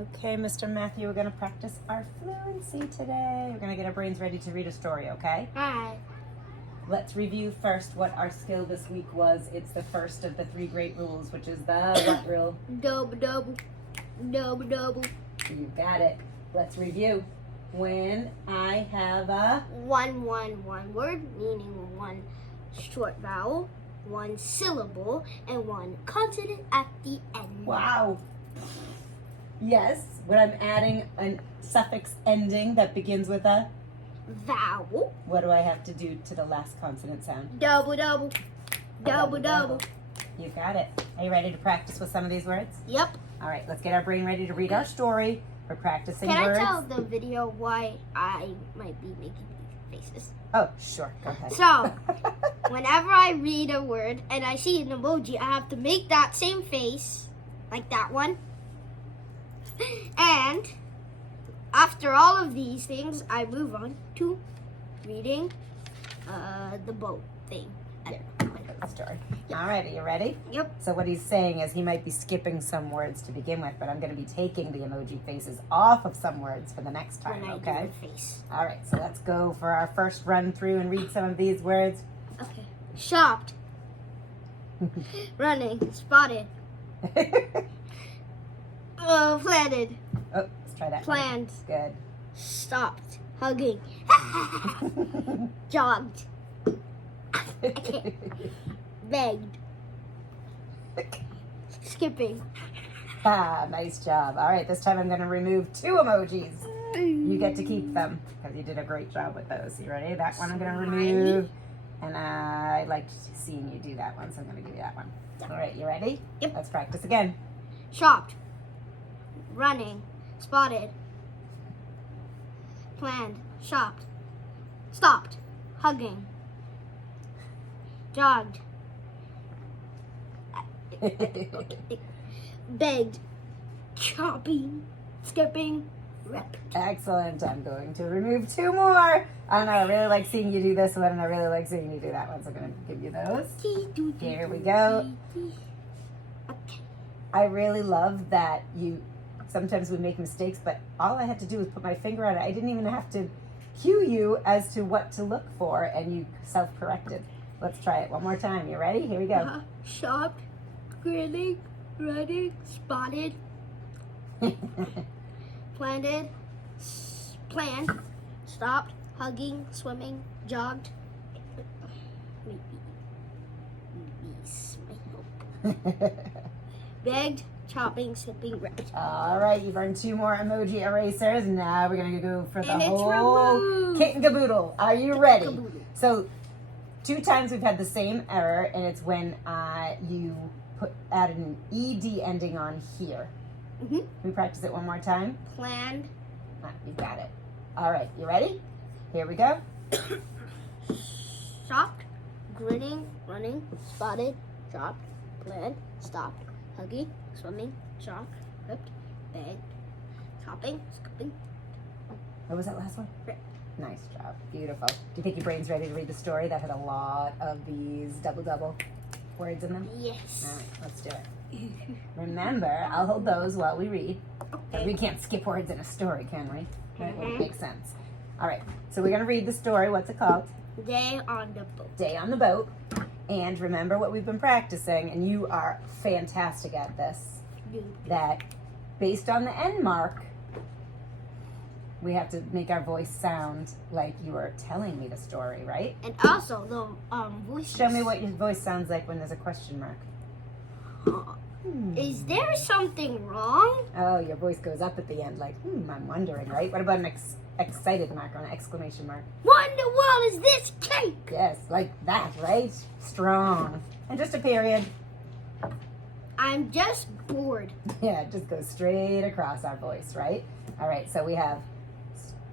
Okay, Mr. Matthew, we're going to practice our fluency today. We're going to get our brains ready to read a story, okay? Alright. Let's review first what our skill this week was. It's the first of the 3 great rules, which is the what rule? Double, double. Double, double. You got it. Let's review. When I have a... One word, meaning one short vowel, one syllable, and one consonant at the end. Wow. Yes, when I'm adding a suffix ending that begins with a... Vowel. What do I have to do to the last consonant sound? Double, double. Double, double. You got it. Are you ready to practice with some of these words? Yep. All right, let's get our brain ready to read our story. We're practicing Can words. I tell the video why I might be making these faces? Oh, sure. Go ahead. So, whenever I read a word and I see an emoji, I have to make that same face, like that one. And after all of these things, I move on to reading the boat thing. The story. All right, are you ready? Yep. So what he's saying is he might be skipping some words to begin with, but I'm going to be taking the emoji faces off of some words for the next time, When I okay? do the face. All right, so let's go for our first run through and read some of these words. Okay. Shopped. Running. Spotted. Planted. Oh, let's try that. Planned. Good. Stopped. Hugging. Jogged. Begged. Skipping. Ah, nice job. All right, this time I'm going to remove 2 emojis. You get to keep them because you did a great job with those. You ready? That one I'm going to remove. And I liked seeing you do that one, so I'm going to give you that one. All right, you ready? Yep. Let's practice again. Shopped. Running. Spotted. Planned. Shopped. Stopped. Hugging. Jogged. Begged. Chopping. Skipping. Ripped. Excellent. I'm going to remove 2 more. I don't know. I really like seeing you do this one, and I really like seeing you do that one, so I'm going to give you those. Here we go. Okay. I really love that sometimes we make mistakes, but all I had to do was put my finger on it. I didn't even have to cue you as to what to look for, and you self-corrected. Let's try it one more time. You ready? Here we go. Shopped, grinning, running, spotted, planned, stopped, hugging, swimming, jogged. Begged, chopping, sipping, ripped. All right, you've earned 2 more emoji erasers. Now we're going to go for the And it's whole removed. kit and caboodle. Are you ready? Caboodle. So 2 times we've had the same error, and it's when you added an ED ending on here. Mm-hmm. Can we practice it one more time? Planned. You got it. All right, you ready? Here we go. Shocked, grinning, running, spotted, dropped, planned, stopped, hugging, swimming, shocked, ripped, begged, chopping, scooping. What was that last one? Ripped. Nice job. Beautiful. Do you think your brain's ready to read the story? That had a lot of these double words in them. Yes. All right, let's do it. Remember, I'll hold those while we read. Because we can't skip words in a story, can we? That wouldn't make sense. All right, so we're going to read the story. What's it called? Day on the boat. Day on the Boat. And remember what we've been practicing, and you are fantastic at this, that based on the end mark, we have to make our voice sound like you are telling me the story, right? And also the voice. Show me what your voice sounds like when there's a question mark. Is there something wrong? Oh, your voice goes up at the end like, I'm wondering, right? What about an excited mark or an exclamation mark? What in the world is this cake? Yes, like that, right? Strong. And just a period. I'm just bored. Yeah, it just goes straight across our voice, right? All right, so we have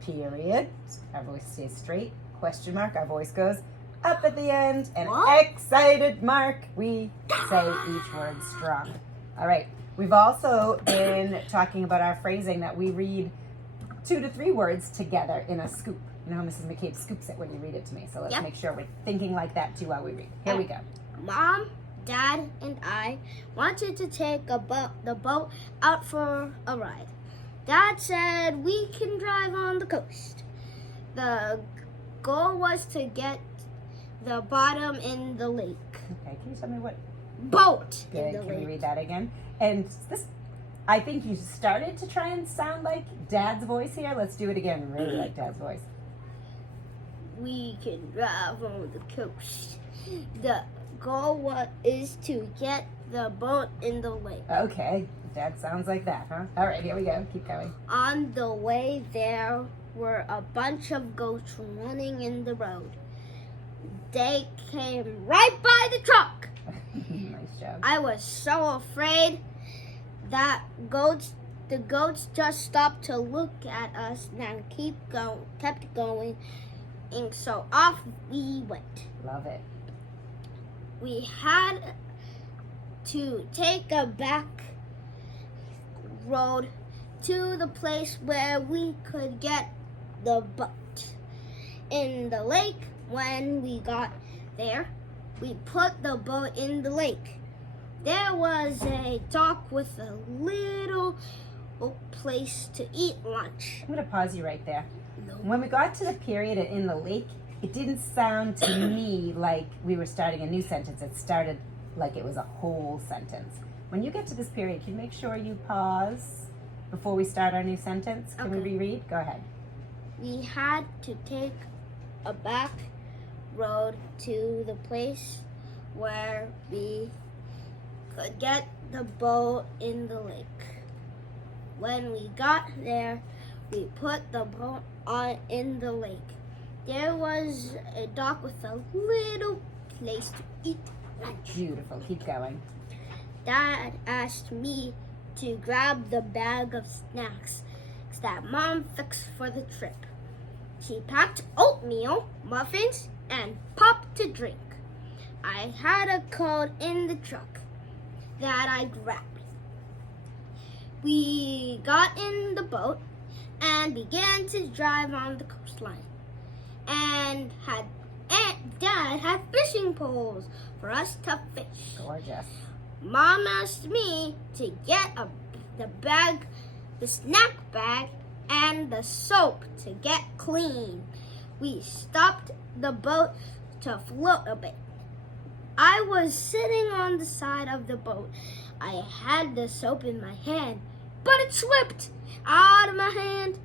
period. Our voice stays straight. Question mark, our voice goes up at the end. And What? excited mark, we say each word strong. All right, we've also been talking about our phrasing that we read 2 to 3 words together in a scoop. You know how Mrs. McCabe scoops it when you read it to me. So let's Yep. make sure we're thinking like that too while we read. Here we go. Mom, Dad, and I wanted to take the boat out for a ride. Dad said we can drive on the coast. The goal was to get the bottom in the lake. Okay, can you tell me what? Boat in Good. the Can lake. you read that again? And this, I think you started to try and sound like Dad's voice here. Let's do it again. Really like Dad's voice. We can drive on the coast. The goal is to get the boat in the lake. Okay, Dad sounds like that, huh? All right, here we go. Keep going. On the way there were a bunch of goats running in the road. They came right by the truck. Nice job. I was so afraid that the goats just stopped to look at us and kept going. And so off we went. Love it. We had to take a back road to the place where we could get the boat. In the lake, when we got there, we put the boat in the lake. There was a dock with a little place to eat lunch. I'm going to pause you right there. When we got to the period in the lake, it didn't sound to me like we were starting a new sentence. It started like it was a whole sentence. When you get to this period, can you make sure you pause before we start our new sentence? Can we Okay. reread? Go ahead. We had to take a back road to the place where we could get the boat in the lake. When we got there, we put the boat in the lake. There was a dock with a little place to eat lunch. Beautiful. Keep going. Dad asked me to grab the bag of snacks that Mom fixed for the trip. She packed oatmeal, muffins, and pop to drink. I had a coat in the truck that I grabbed. We got in the boat and began to drive on the coastline. And Dad had fishing poles for us to fish. Gorgeous. Mom asked me to get the snack bag and the soap to get clean. We stopped the boat to float a bit. I was sitting on the side of the boat. I had the soap in my hand, but it slipped out of my hand,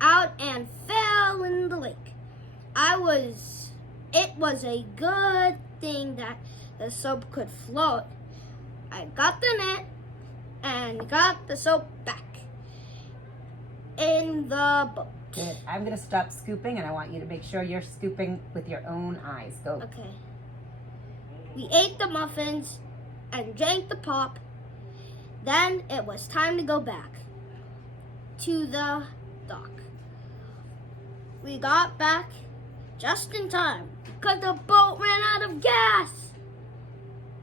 out and fell in the lake. It was a good thing that the soap could float. I got the net and got the soap back in the boat. Good. I'm going to stop scooping, and I want you to make sure you're scooping with your own eyes. Go. Okay. We ate the muffins and drank the pop. Then it was time to go back to the dock. We got back just in time because the boat ran out of gas.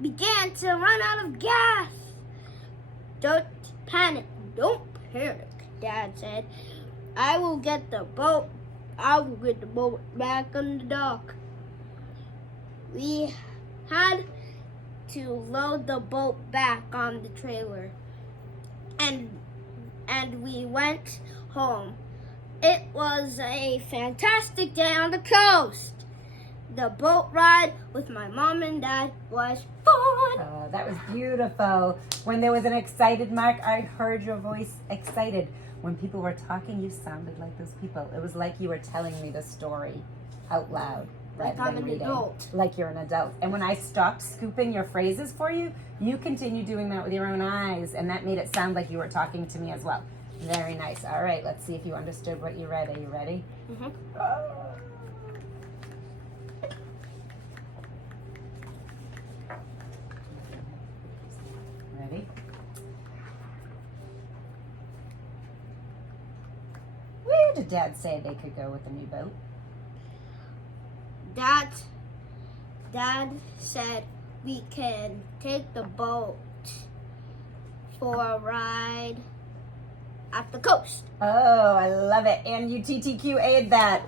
Began to run out of gas. Don't panic. Don't panic, Dad said. I will get the boat back on the dock. We had to load the boat back on the trailer. And we went home. It was a fantastic day on the coast. The boat ride with my mom and dad was fun. Oh, that was beautiful. When there was an excited mark, I heard your voice excited. When people were talking, you sounded like those people. It was like you were telling me the story out loud rather Like I'm than an reading. adult. Like you're an adult. And when I stopped scooping your phrases for you, you continued doing that with your own eyes, and that made it sound like you were talking to me as well. Very nice. All right, let's see if you understood what you read. Are you ready? Mm-hmm. Ready? Where did Dad say they could go with the new boat? Dad said we can take the boat for a ride at the coast. Oh, I love it. And you TTQA'd that.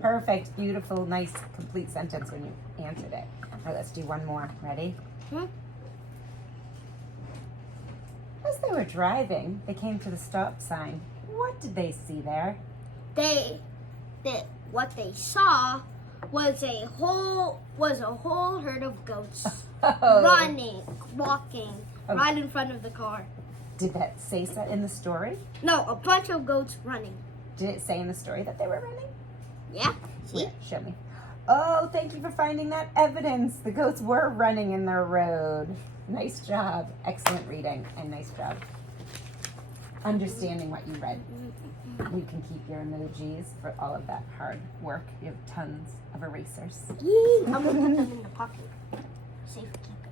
Perfect, beautiful, nice, complete sentence when you answered it. All right, let's do one more. Ready? Hmm? How's they were driving, they came to the stop sign. What did they see there? What they saw was a whole herd of goats running, walking right in front of the car. Did that say so in the story? No, a bunch of goats running. Did it say in the story that they were running? Yeah. See? Where? Show me. Oh, thank you for finding that evidence. The goats were running in their road. Nice job. Excellent reading and nice job understanding what you read. You can keep your emojis for all of that hard work. You have tons of erasers. I'm going to put them in the pocket. Safe keeping.